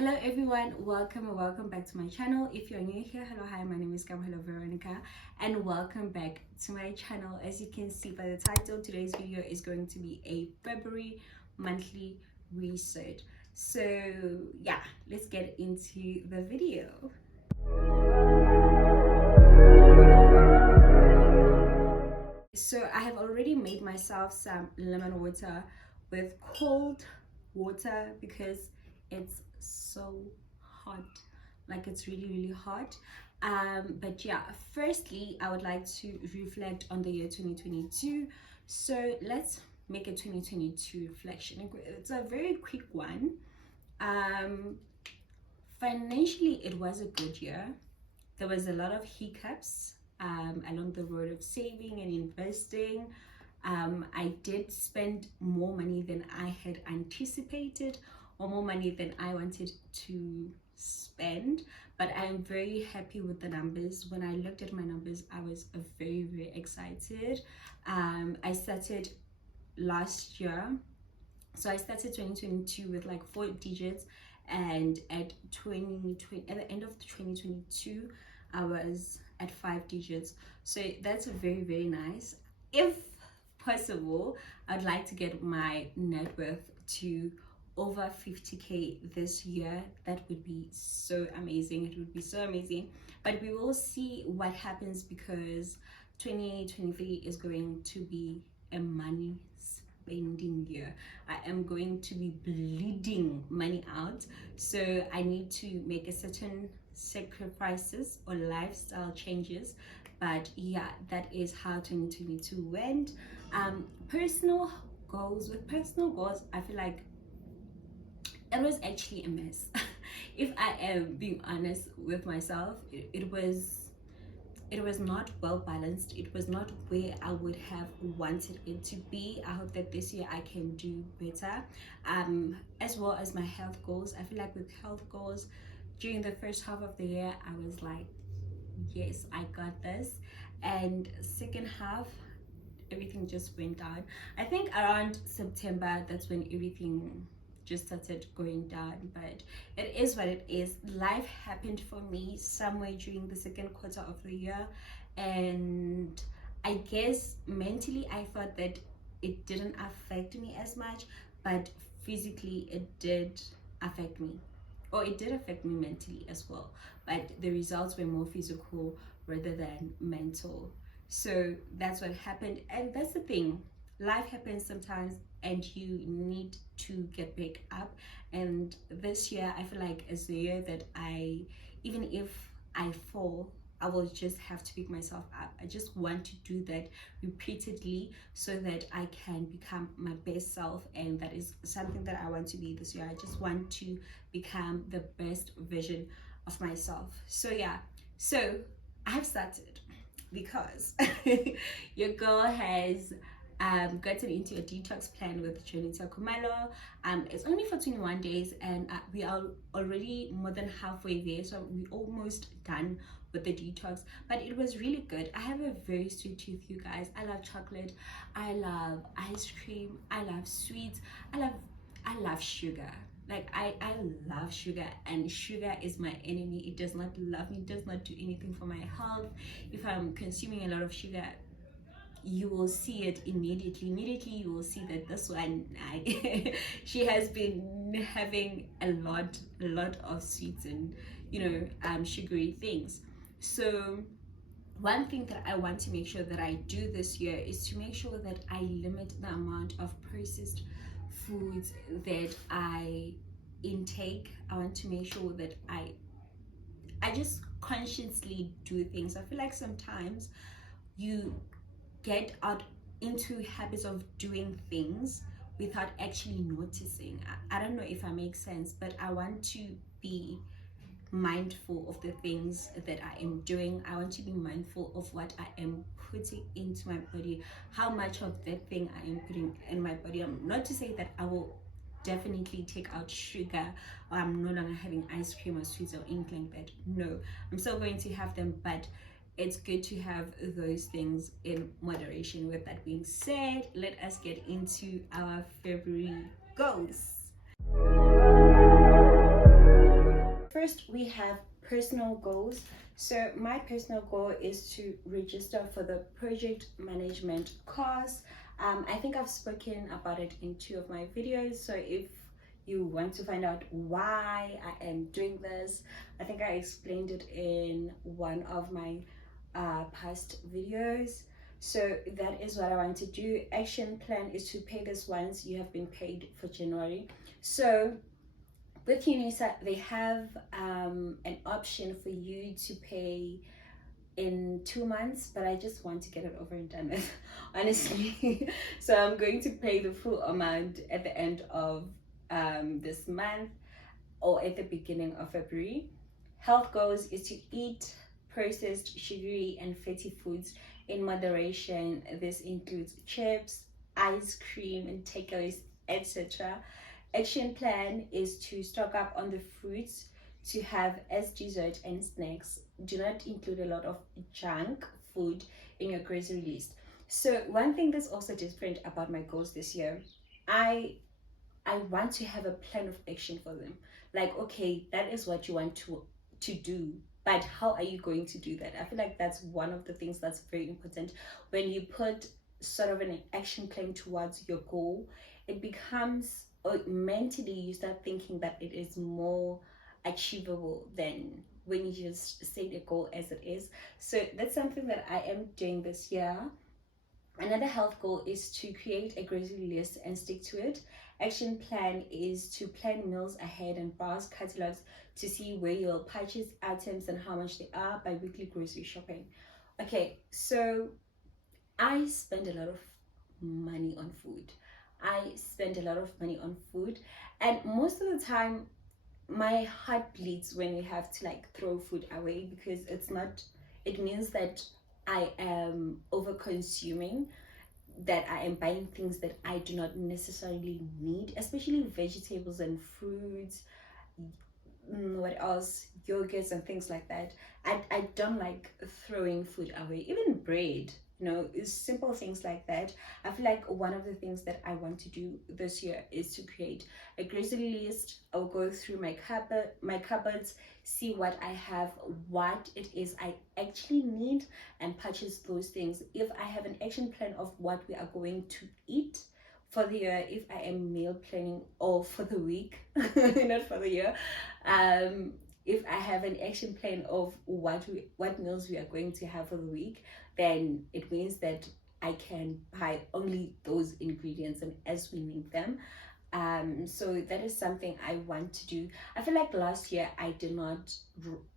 Hello everyone, welcome and welcome back to my channel. If you're new here, hello, hi, my name is Kamogelo Veronica and welcome back to my channel. As you can see by the title, today's video is going to be a February monthly research. So yeah, let's get into the video. So I have already made myself some lemon water with cold water because it's so hot, like it's really hot. But yeah, firstly I would like to reflect on the year 2022. So let's make a 2022 reflection. It's a very quick one. Financially it was a good year. There was a lot of hiccups along the road of saving and investing. I did spend more money than I had anticipated, or more money than I wanted to spend, but I'm very happy with the numbers. When I looked at my numbers, I was very excited. I started last year, so I started 2022 with like 4 digits, and at the end of 2022 I was at 5 digits. So that's very nice. If possible, I'd like to get my net worth to over 50k this year. That would be so amazing. It would be so amazing, but we will see what happens, because 2023 is going to be a money spending year. I am going to be bleeding money out, so I need to make a certain sacrifices or lifestyle changes. But yeah, that is how 2022 went. Personal goals, I feel like it was actually a mess. If I am being honest with myself, it was not well balanced. It was not where I would have wanted it to be. I hope that this year I can do better. As well as my health goals. I feel like with health goals, during the first half of the year I was like, yes, I got this, and second half everything just went down. I think around September, that's when everything just started going down. But it is what it is. Life happened for me somewhere during the second quarter of the year, and I guess mentally I thought that it didn't affect me as much, but physically it did affect me, or it did affect me mentally as well, but the results were more physical rather than mental. So that's what happened, and that's the thing. Life happens sometimes and you need to get back up. And this year I feel like is the year that even if I fall, I will just have to pick myself up. I just want to do that repeatedly so that I can become my best self, and that is something that I want to be this year. I just want to become the best version of myself. So yeah, so I've started because your girl has gotten into a detox plan with Kamogelo. It's only for 21 days, and we are already more than halfway there, so we're almost done with the detox. But it was really good. I have a very sweet tooth, you guys. I love chocolate, I love ice cream, I love sweets, I love sugar. Like I love sugar, and sugar is my enemy. It does not love me, it does not do anything for my health. If I'm consuming a lot of sugar, you will see it immediately. You will see that this one she has been having a lot of sweets and sugary things. So one thing that I want to make sure that I do this year is to make sure that I limit the amount of processed foods that I intake. I want to make sure that I just consciously do things. I feel like sometimes you get out into habits of doing things without actually noticing. I don't know if I make sense, but I want to be mindful of the things that I am doing. I want to be mindful of what I am putting into my body, how much of that thing I am putting in my body. Not to say that I will definitely take out sugar, or I'm no longer having ice cream or sweets or anything like that. No, I'm still going to have them, but it's good to have those things in moderation. With that being said, let us get into our February goals. first we have personal goals. So my personal goal is to register for the project management course. I think I've spoken about it in 2 of my videos, so if you want to find out why I am doing this, I think I explained it in one of my past videos. So that is what I want to do. Action plan is to pay this once you have been paid for January. So with UNISA, they have an option for you to pay in 2 months, but I just want to get it over and done with, honestly. So I'm going to pay the full amount at the end of this month or at the beginning of February. Health goals is to eat processed, sugary, and fatty foods in moderation. This includes chips, ice cream, and takeaways, etc. Action plan is to stock up on the fruits to have as dessert and snacks. Do not include a lot of junk food in your grocery list. So one thing that's also different about my goals this year, I want to have a plan of action for them. Like, okay, that is what you want to do, but how are you going to do that? I feel like that's one of the things that's very important. When you put sort of an action plan towards your goal, it becomes, or mentally you start thinking that it is more achievable than when you just set a goal as it is. So that's something that I am doing this year. Another health goal is to create a grocery list and stick to it. Action plan is to plan meals ahead and browse catalogs to see where you'll purchase items and how much they are by weekly grocery shopping. Okay, so I spend a lot of money on food. And most of the time my heart bleeds when we have to like throw food away, because it means that I am over consuming, that I am buying things that I do not necessarily need, especially vegetables and fruits. What else? Yogurts and things like that. I don't like throwing food away, even bread, it's simple things like that. I feel like one of the things that I want to do this year is to create a grocery list. I'll go through my cupboards, see what I have, what it is I actually need, and purchase those things. If I have an action plan of what we are going to eat for the year, if I am meal planning, or for the week, not for the year, if I have an action plan of what meals we are going to have for the week, then it means that I can buy only those ingredients and as we need them. So that is something I want to do. I feel like last year I did not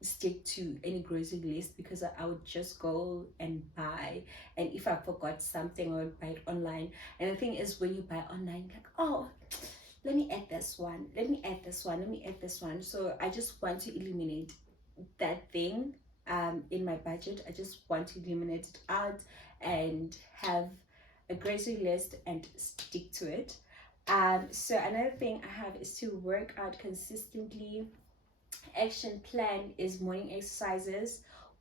stick to any grocery list, because I would just go and buy, and if I forgot something, I would buy it online. And the thing is, when you buy online, like, oh, let me add this one, so I just want to eliminate that thing in my budget. I just want to eliminate it out and have a grocery list and stick to it. So another thing I have is to work out consistently. Action plan is morning exercises,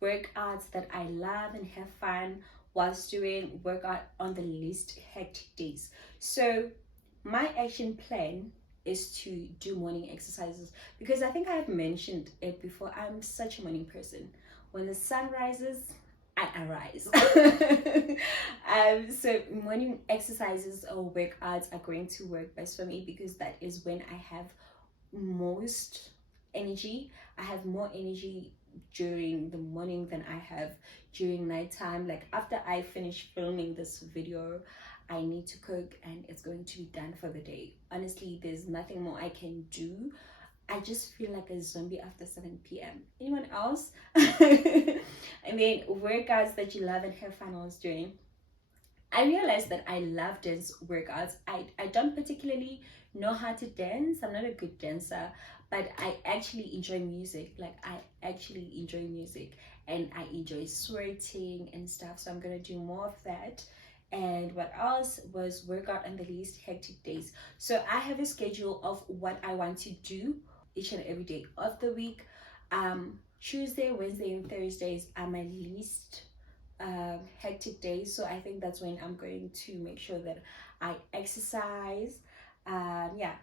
workouts that I love and have fun whilst doing, workout on the least hectic days. So my action plan is to do morning exercises, because I think I have mentioned it before. I'm such a morning person. When the sun rises, I arise. So morning exercises or workouts are going to work best for me, because that is when I have most energy. I have more energy during the morning than I have during nighttime. Like, after I finish filming this video, I need to cook and it's going to be done for the day. Honestly, there's nothing more I can do. I just feel like a zombie after 7 p.m. Anyone else? And then workouts that you love and have fun while doing. I realized that I love dance workouts. I don't particularly know how to dance. I'm not a good dancer, but I actually enjoy music. And I enjoy sweating and stuff. So I'm gonna do more of that. And what else was workout on the least hectic days. So I have a schedule of what I want to do each and every day of the week. Tuesday, Wednesday, and Thursdays are my least hectic days, so I think that's when I'm going to make sure that I exercise.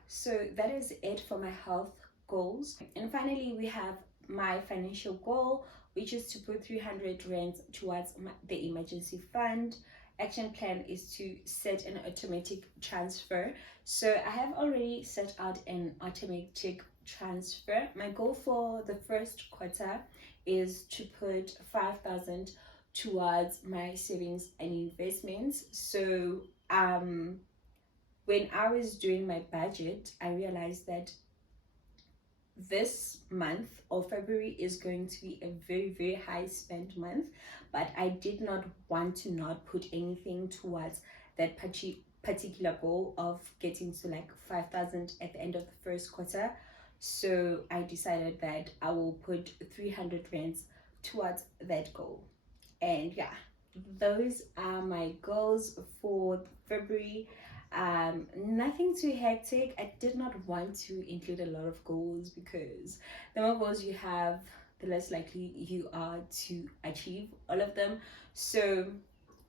So that is it for my health goals. And finally, we have my financial goal, which is to put 300 rands towards the emergency fund. Action plan is to set an automatic transfer. So I have already set out an automatic transfer. My goal for the first quarter is to put 5,000 towards my savings and investments. So when I was doing my budget, I realized that this month or February is going to be a very, very high spend month, but I did not want to not put anything towards that particular goal of getting to like 5,000 at the end of the first quarter. So I decided that I will put 300 rands towards that goal. And yeah, those are my goals for February. Nothing too hectic. I did not want to include a lot of goals because the more goals you have, the less likely you are to achieve all of them. So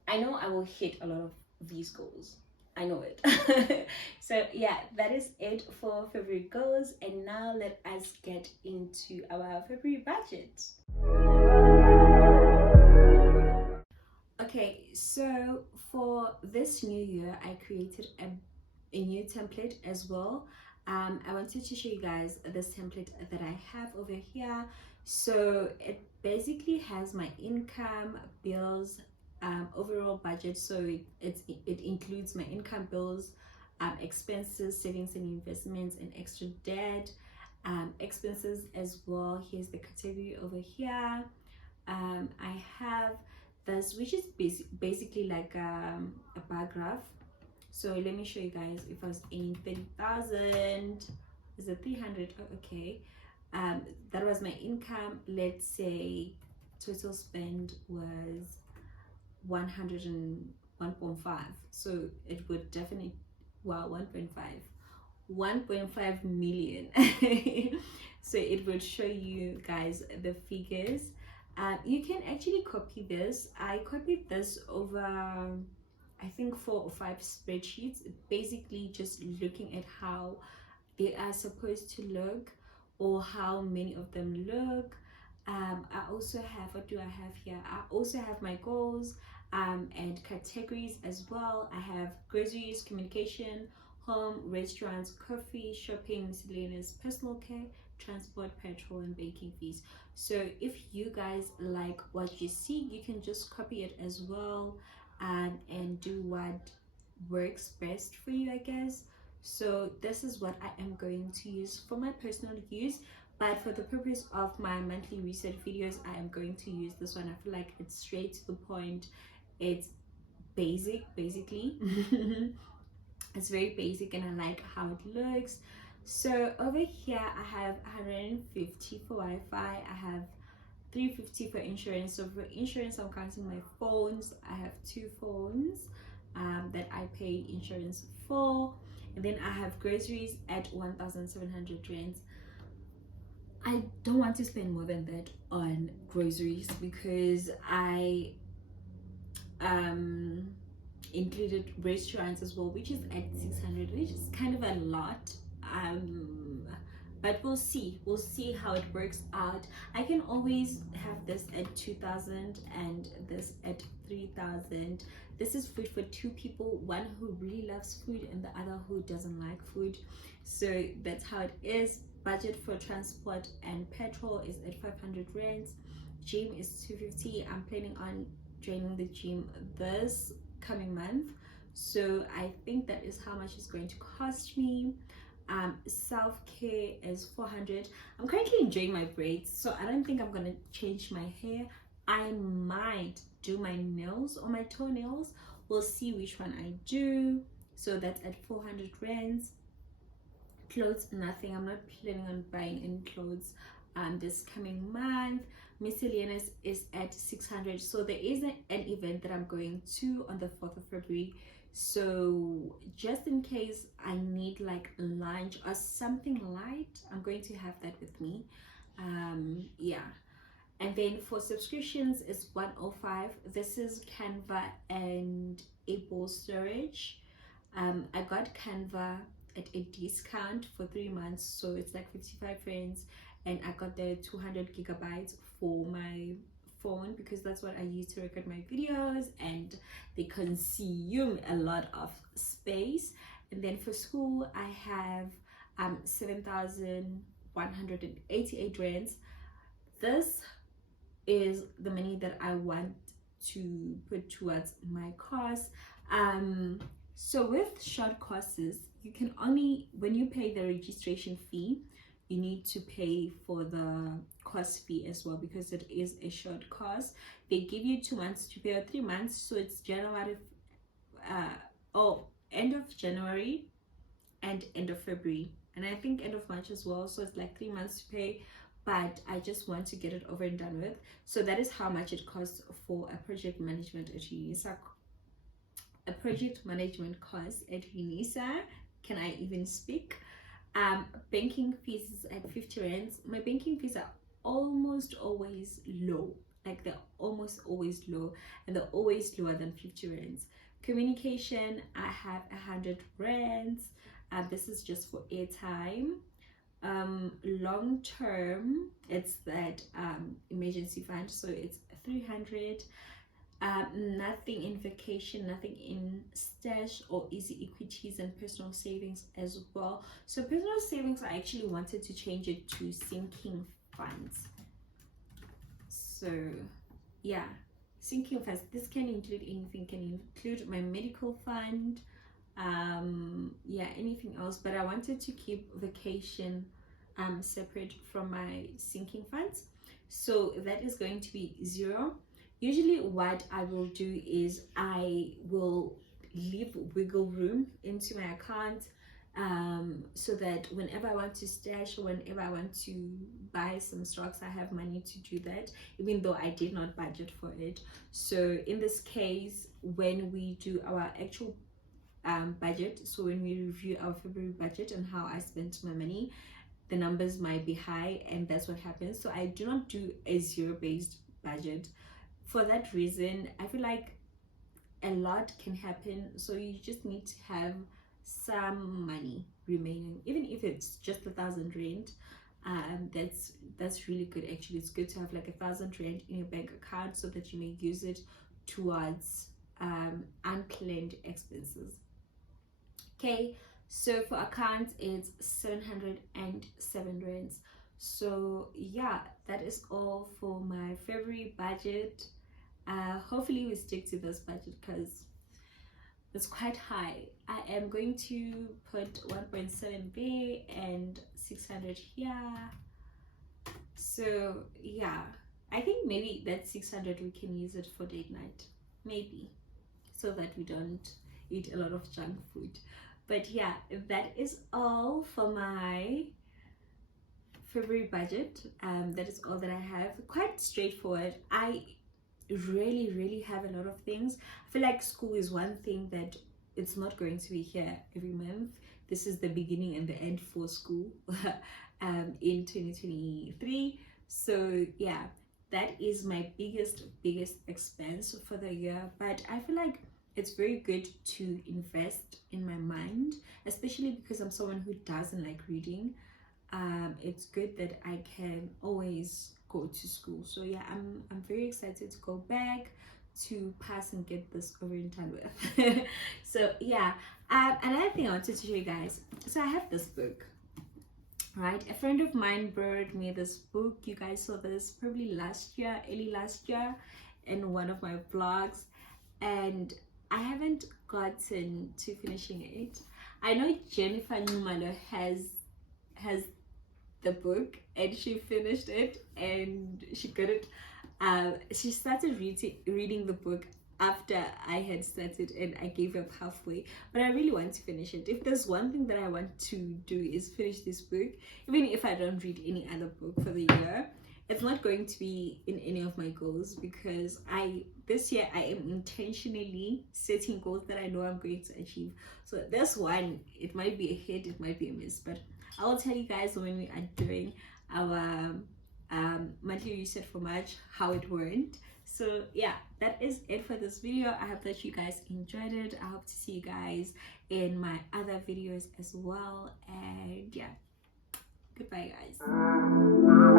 I know I will hit a lot of these goals. I know it. So yeah, that is it for February goals. And now let us get into our February budget. Okay, so for this new year, I created a new template as well. I wanted to show you guys this template that I have over here. So it basically has my income, bills, overall budget. So it includes my income, bills, expenses, savings and investments, and extra debt, expenses as well. Here's the category over here. I have this, which is basically like a bar graph. So let me show you guys. If I was in 30,000, is it 300? Oh, okay. That was my income. Let's say total spend was 101.5. So it would definitely, wow, 1.5 million. So it would show you guys the figures. You can actually copy this. I copied this over, I think, 4 or 5 spreadsheets, basically just looking at how they are supposed to look or how many of them look. I also have, what do I have here? I also have my goals and categories as well. I have groceries, communication, home, restaurants, coffee, shopping, miscellaneous, personal care, transport, petrol, and baking fees. So if you guys like what you see, you can just copy it as well and do what works best for you, I guess. So this is what I am going to use for my personal use, but for the purpose of my monthly research videos, I am going to use this one. I feel like it's straight to the point. It's basically it's very basic and I like how it looks. So over here I have 150 for Wi-Fi, I have 350 for insurance. So for insurance, I'm counting my phones. I have 2 phones that I pay insurance for, and then I have groceries at 1,700 rands. I don't want to spend more than that on groceries because I included restaurants as well, which is at 600, which is kind of a lot. But we'll see how it works out. I can always have this at 2,000 and this at 3,000. This is food for 2 people, one who really loves food and the other who doesn't like food. So that's how it is. Budget for transport and petrol is at 500 rands. Gym is 250. I'm planning on joining the gym this coming month, so I think that is how much it's going to cost me. Self-care is 400. I'm currently enjoying my braids, so I don't think I'm gonna change my hair. I might do my nails or my toenails. We'll see which one I do. So that's at 400 rands. Clothes, nothing. I'm not planning on buying any clothes this coming month. Miscellaneous is at 600. So there is an event that I'm going to on the 4th of February. So just in case I need like lunch or something light, I'm going to have that with me. Yeah. And then for subscriptions is 105. This is Canva and Able Storage. I got Canva at a discount for 3 months, so it's like 55 rands, and I got the 200 gigabytes for my phone because that's what I use to record my videos, and they consume a lot of space. And then for school I have 7,188 rands. This is the money that I want to put towards my course. So with short courses, you can only, when you pay the registration fee, you need to pay for the course fee as well, because it is a short course. They give you 2 months to pay, or 3 months, so it's January, end of January and end of February, and I think end of March as well, so it's like 3 months to pay. But I just want to get it over and done with. So that is how much it costs for a project management at UNISA. A project management course at UNISA. Can I even speak? Banking fees is at 50 rands. My banking fees are almost always low. Like they're almost always low, and they're always lower than 50 rands. Communication, I have 100 rands. This is just for airtime. Long term, it's that emergency fund, so it's 300. Nothing in vacation, nothing in stash or easy equities, and personal savings as well. So personal savings, I actually wanted to change it to sinking funds. So yeah, sinking funds, this can include anything, can include my medical fund, yeah, anything else, but I wanted to keep vacation separate from my sinking funds, so that is going to be 0. Usually what I will do is I will leave wiggle room into my account, so that whenever I want to stash or whenever I want to buy some stocks, I have money to do that, even though I did not budget for it. So in this case, when we do our actual budget, so when we review our February budget and how I spent my money, the numbers might be high, and that's what happens. So I do not do a zero-based budget. For that reason, I feel like a lot can happen, so you just need to have some money remaining, even if it's just 1,000 rand. That's really good. Actually, it's good to have like 1,000 rand in your bank account so that you may use it towards unplanned expenses. Okay, so for accounts it's 707 rands. So yeah, that is all for my February budget. Hopefully we stick to this budget because it's quite high. I am going to put 1.7 there and 600 here. So yeah, I think maybe that 600 we can use it for date night, maybe, so that we don't eat a lot of junk food. But yeah, that is all for my February budget. That is all that I have. Quite straightforward. I really have a lot of things. I feel like school is one thing that it's not going to be here every month. This is the beginning and the end for school in 2023. So yeah, that is my biggest expense for the year. But I feel like it's very good to invest in my mind, especially because I'm someone who doesn't like reading. It's good that I can always go to school. So yeah, I'm very excited to go back to pass and get this over and done with. So yeah, another thing I wanted to show you guys. So I have this book, right? A friend of mine borrowed me this book. You guys saw this probably early last year in one of my vlogs, and I haven't gotten to finishing it. I know Jennifer Numalo has the book and she finished it and she got it. She started reading the book after I had started, and I gave up halfway. But I really want to finish it. If there's one thing that I want to do is finish this book, even if I don't read any other book for the year. It's not going to be in any of my goals, because this year I am intentionally setting goals that I know I'm going to achieve. So this one, it might be a hit, it might be a miss, but I will tell you guys when we are doing our monthly reset for March how it went. So yeah, that is it for this video. I hope that you guys enjoyed it. I hope to see you guys in my other videos as well. And yeah, goodbye guys.